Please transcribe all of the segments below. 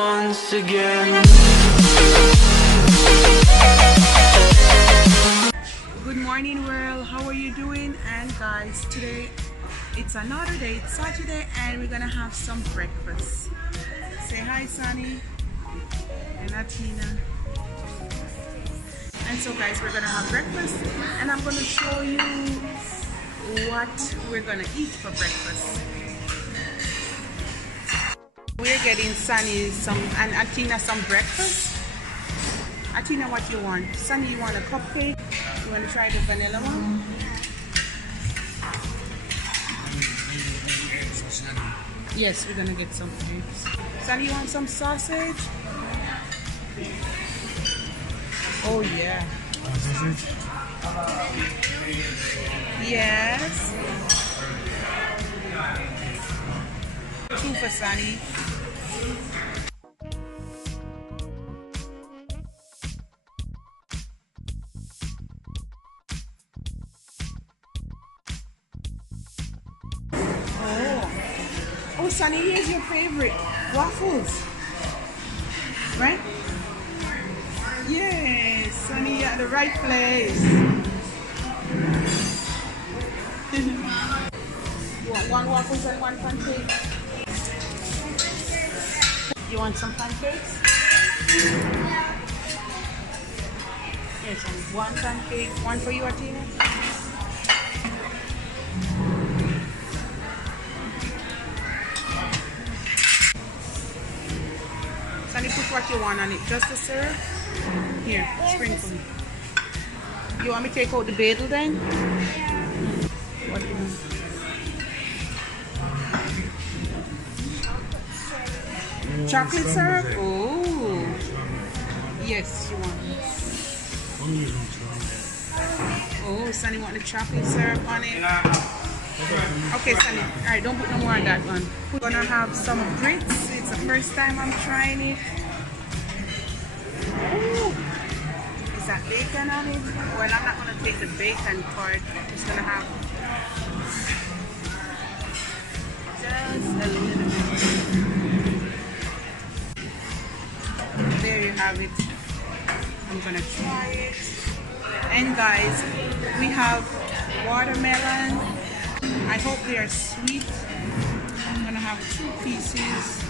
once again. Good morning world, how are you doing? And guys, today it's another day, it's Saturday, and we're gonna have some breakfast. Say hi Sunny and Atina. And so guys, we're gonna have breakfast and I'm gonna show you what we're gonna eat for breakfast. We're getting Sunny and Atina some breakfast. Atina, what you want? Sunny, you want a cupcake? You want to try the vanilla one? Yes, we're gonna get some eggs. Sunny, you want some sausage? Oh yeah. Sausage? Yes. 2 for Sunny. Oh, Sunny, here's your favorite waffles, right? Yes, Sunny, you're at the right place. You want 1 waffles and 1 pancake? You want some pancakes? Yes, Sunny, 1 pancake, 1 for you, Atina. Sunny, put what you want on it. Just the syrup? Here, sprinkle it. You want me to take out the bagel then? What do you want? Chocolate syrup? Oh. Yes, you want it. Oh, Sunny want the chocolate syrup on it. Okay, Sunny. Alright, don't put no more on that one. We're gonna have some grits. It's the first time I'm trying it. Ooh. Is that bacon on it? Well, I'm not gonna take the bacon part. I'm just gonna have just a little bit. There you have it. I'm gonna try it. And guys, we have watermelon. I hope they are sweet. I'm gonna have 2 pieces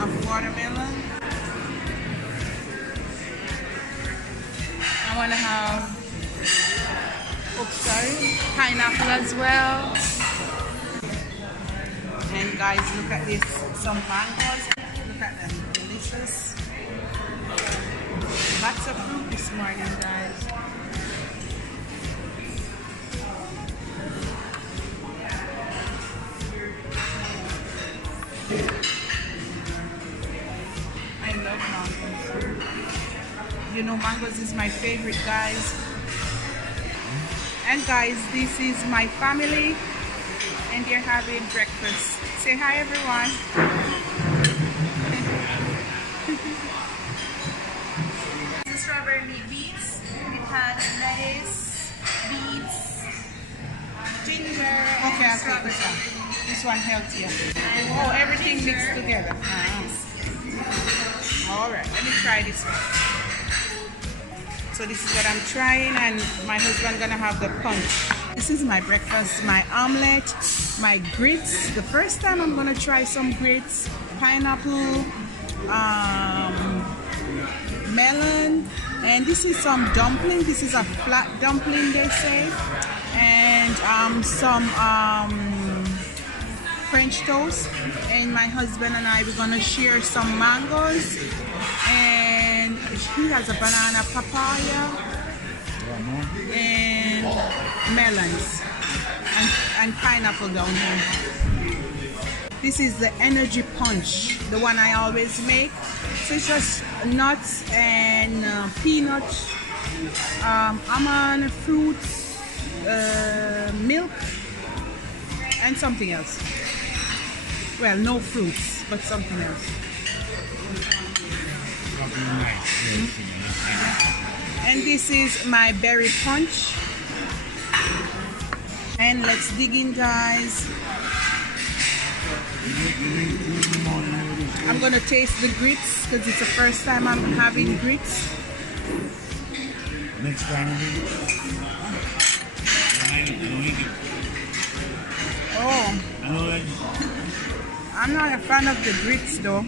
of watermelon. I wanna have, oops, sorry, pineapple as well. And guys, look at this, some mangoes. Look at them, delicious. Lots of fruit this morning, guys. I love mangoes. You know, mangoes is my favorite, guys. And guys, this is my family and they're having breakfast. Say hi everyone. The strawberry meat beets. It has lettuce, beets, ginger, Okay, I'll take strawberry. this one. This one healthier. Oh, everything mixed together. Alright, let me try this one. So this is what I'm trying, and my husband gonna have the punch. This is my breakfast, my omelette, my grits. The first time I'm gonna try some grits, pineapple, melon, and this is some dumpling. This is a flat dumpling, they say, and some French toast. And my husband and I, we're gonna share some mangoes, and he has a banana, papaya, and melons, and pineapple down here. This is the energy punch, the one I always make. So it's just nuts and peanuts, almond, fruits, milk, and something else. Well, no fruits, but something else. And this is my berry punch. And let's dig in, guys. I'm I'm gonna taste the grits because it's the first time I'm having grits. Next time, Oh, I'm not a fan of the grits though,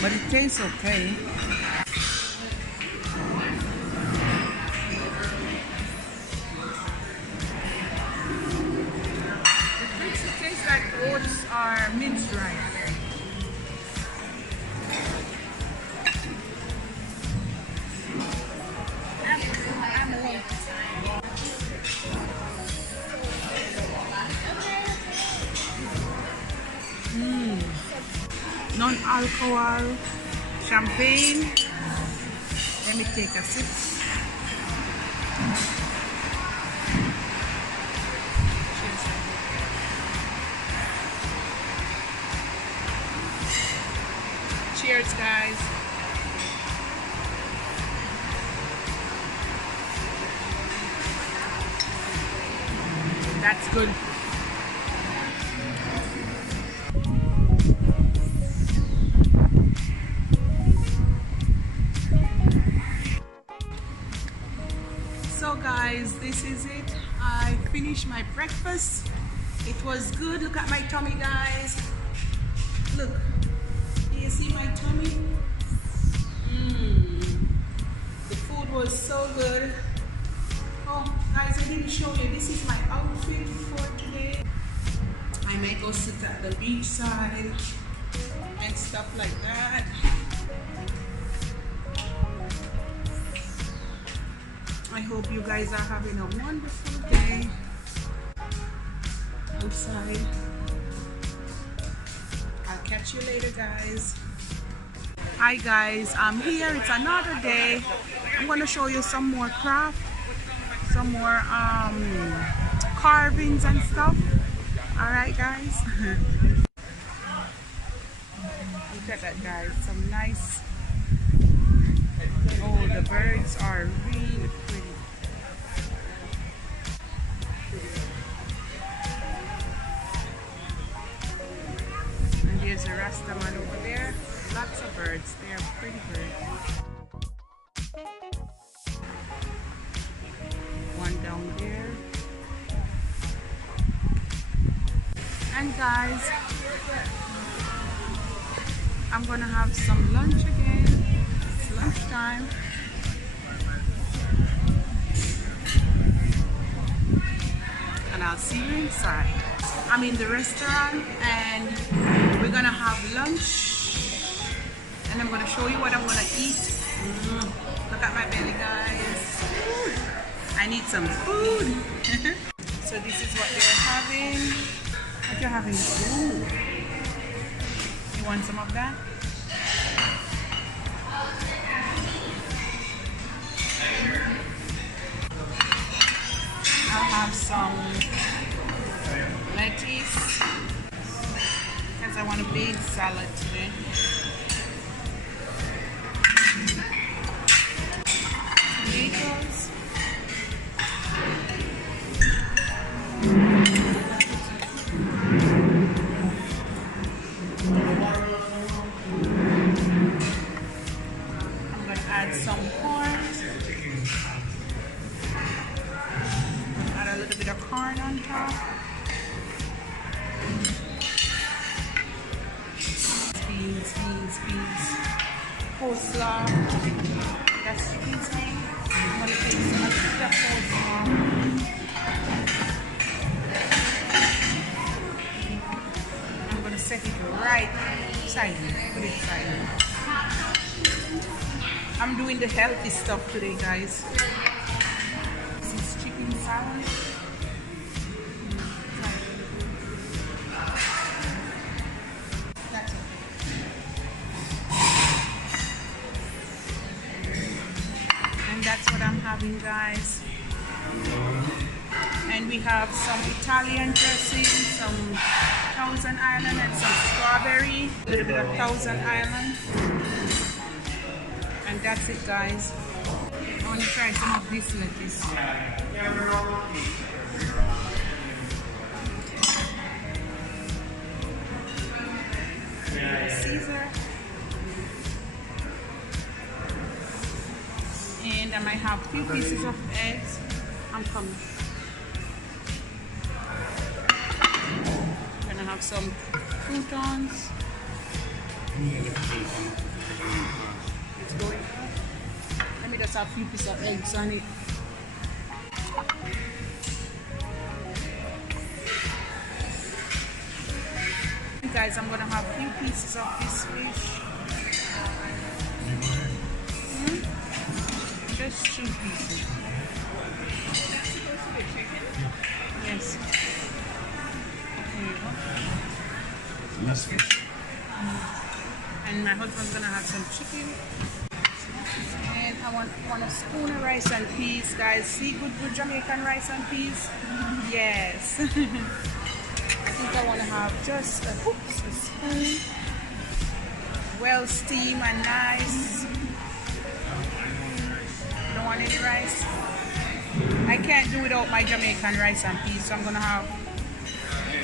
but it tastes okay. The grits taste like oats or minced rice. Non-alcohol champagne. Let me take a sip. Cheers, guys. That's good. So guys, this is it. I finished my breakfast. It was good. Look at my tummy, guys. Look. Do you see my tummy? The food was so good. Oh, guys, I didn't show you. This is my outfit for today. I might go sit at the beach side and stuff like that. I hope you guys are having a wonderful day outside. I'll catch you later, guys. Hi guys, I'm here. It's another day. I'm going to show you some more craft, some more carvings and stuff. Alright guys. Look at that, guys. Some nice. Oh, the birds are really pretty. And there's a Rasta man over there. Lots of birds. They are pretty birds. One down there. And guys, I'm gonna have some lunch again. It's lunchtime. And I'll see you inside. I'm in the restaurant and we're gonna have lunch. And I'm gonna show you what I'm gonna eat. Look at my belly, guys. I need some food. So this is what they're having. What you're having? Ooh. You want some of that? I'll have some lettuce because I want a big salad today. Tomatoes. I'm going to add some corn. Add a little bit of corn on top. Beans. Coleslaw. That's chicken steak. I'm going to take some of the coleslaw. I'm going to set it right side. Put it side. I'm doing the healthy stuff today, guys. This is chicken salad. That's it. And that's what I'm having, guys. And we have some Italian dressing, some Thousand Island and some strawberry, a little bit of Thousand Island. And that's it, guys. I want to try some of this lettuce. Caesar. And I might have 2 pieces of eggs. I'm coming. I'm gonna have some croutons. It's going up. Let me just have a few pieces of eggs on it. Guys, I'm gonna have a few pieces of this fish. Just 2 pieces. That's supposed to be chicken? Yes. There you go. And my husband's gonna have some chicken. And I want a spoon of rice and peas, guys. See, good Jamaican rice and peas? Yes. I think I want to have just a spoon. Well steamed and nice. Don't want any rice. I can't do without my Jamaican rice and peas, so I'm gonna have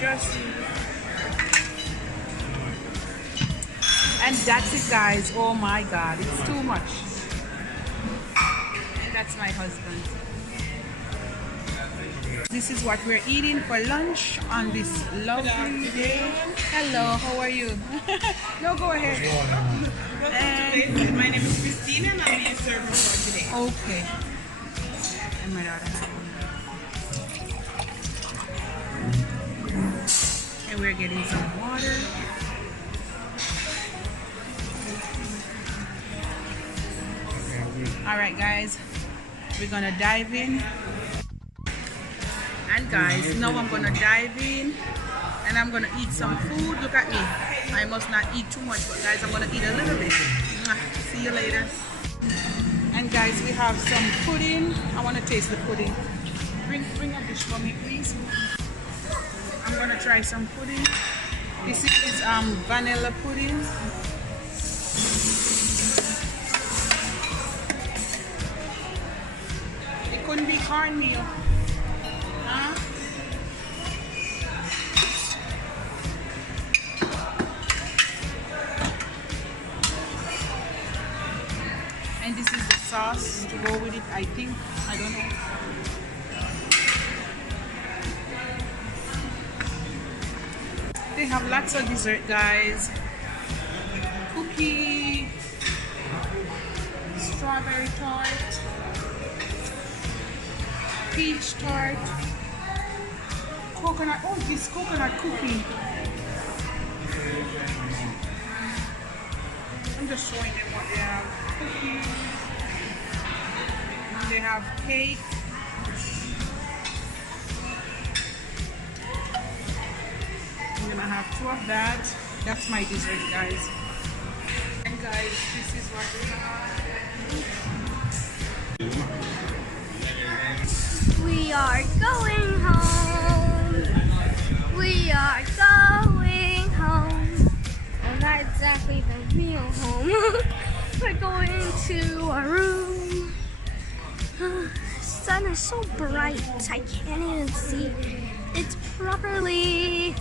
just. And that's it, guys. Oh my God, it's too much. And that's my husband. This is what we're eating for lunch on this lovely day. Hello, how are you? No, go ahead. And my name is Christine and I'm your server for today. Okay. And my daughter. And we're getting some water. Alright guys, we're gonna dive in. And guys, now I'm gonna dive in and I'm gonna eat some food. Look at me. I must not eat too much, but guys, I'm gonna eat a little bit. See you later. And guys, we have some pudding. I wanna taste the pudding. Bring a dish for me, please. I'm gonna try some pudding. This is vanilla pudding. It couldn't be cornmeal. Huh? And this is the sauce to go with it, I think. I don't know. They have lots of dessert, guys. Cookie, strawberry tart, peach tart, coconut. Oh, this coconut cookie. I'm just showing them what they have. Cookies. They have cake. I'm gonna have 2 of that. That's my dessert, guys. And guys, this is what we have. We are going home. We are going home. Well, not exactly the real home. We're going to our room. The sun is so bright, I can't even see it properly.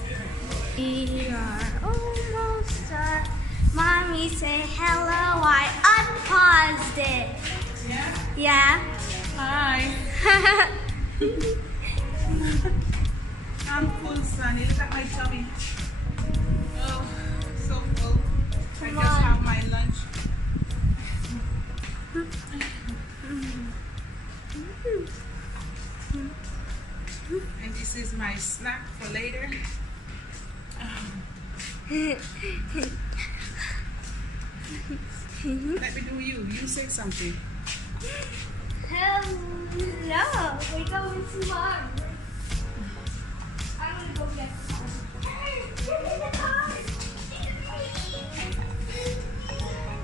We are almost done. Mommy, say hello. I unpaused it. Yeah? Hi. I'm full, Sonny. Look at my tummy. Oh, so full. I just have my lunch. And this is my snack for later. Let me do you. You say something. Hello. We're going to our room.